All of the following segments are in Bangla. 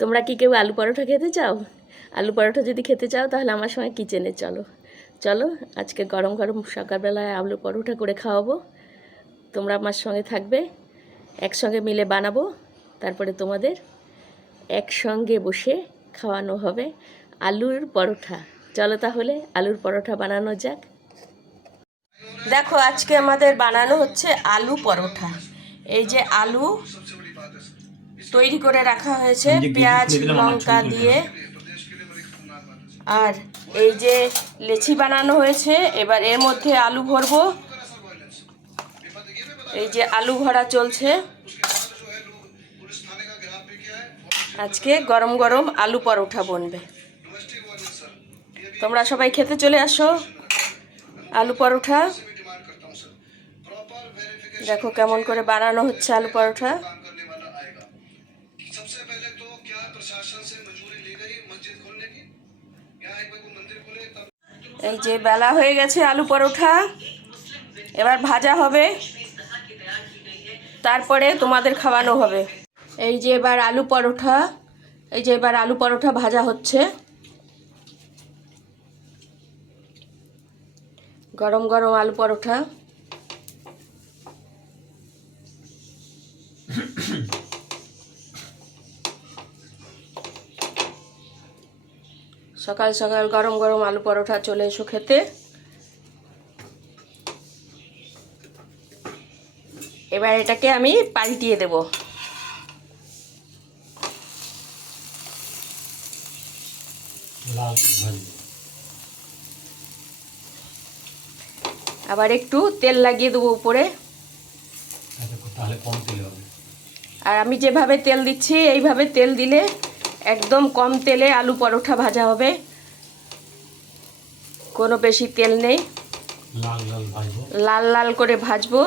তোমরা কি কেউ আলু পরোটা খেতে চাও? আলু পরোটা যদি খেতে চাও, তাহলে আমার সঙ্গে কিচেনে চলো। চলো, আজকে গরম গরম সকালবেলায় আলু পরোটা করে খাওয়াবো। তোমরা আমার সঙ্গে থাকবে, একসঙ্গে মিলে বানাবো, তারপরে তোমাদের একসঙ্গে বসে খাওয়ানো হবে আলুর পরোটা। চলো তাহলে, আলুর পরোটা বানানো যাক। দেখো, আজকে আমাদের বানানো হচ্ছে আলু পরোটা। এই যে আলু তৈরি করে রাখা হয়েছে পেঁয়াজ লঙ্কা দিয়ে। আর এই যে লেচি বানানো হয়েছে এবার এর মধ্যে আলু ভরব। এই যে আলু ভরা চলছে। আজকে গরম গরম আলু পরোটা বনবে। তোমরা সবাই খেতে চলে আসো। আলু পরোটা। দেখো কেমন করে বানানো হচ্ছে আলু পরোটা। सबसे पहले तो क्या प्रशासन से मंजूरी ली गई मस्जिद खोलने की यहाँ एक बार कोई मंदिर खोले तब এই যে বেলা হয়ে গেছে আলু পরোটা এবার ভাজা হবে তারপরে তোমাদের খাওয়ানো হবে এই যে এবার আলু পরোটা এই যে এবার আলু পরোটা ভাজা হচ্ছে গরম গরম আলু পরোটা সকাল সকাল গরম গরম আলু পরোটা চলে এসো খেতে। এবার এটাকে আমি পাল্টিয়ে দেব। আবার একটু তেল লাগিয়ে দেবো উপরে। আচ্ছা আর আমি যেভাবে তেল দিচ্ছি এইভাবে তেল দিলে একদম কম তেলে আলু পরোটা ভাজা হবে। কোনো বেশি তেল নেই। লাল লাল করে ভাজবো।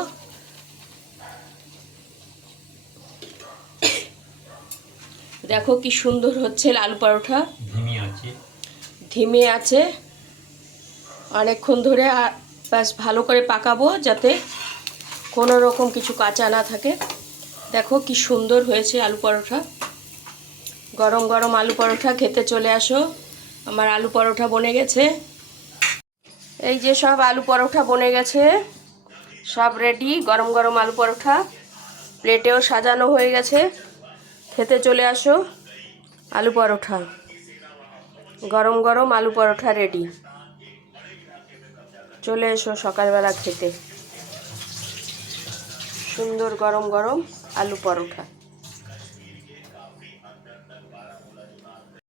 দেখো কি সুন্দর হচ্ছে আলু পরোটা। ধিমে আছে। অনেকক্ষণ ধরে ব্যাস ভালো করে পাকাবো যাতে কোনো রকম কিছু কাঁচা না থাকে। দেখো কি সুন্দর হয়েছে আলু পরোটা। গরম গরম আলু পরোটা খেতে চলে আসো। আমার আলু পরোটা বনে গেছে। এই যে সব আলু পরোটা বনে গেছে। সব রেডি গরম গরম আলু পরোটা প্লেটেও সাজানো হয়ে গেছে। খেতে চলে আসো। আলু পরোটা গরম গরম আলু পরোটা রেডি চলে এসো সকালবেলা খেতে। সুন্দর গরম গরম আলু পরোটা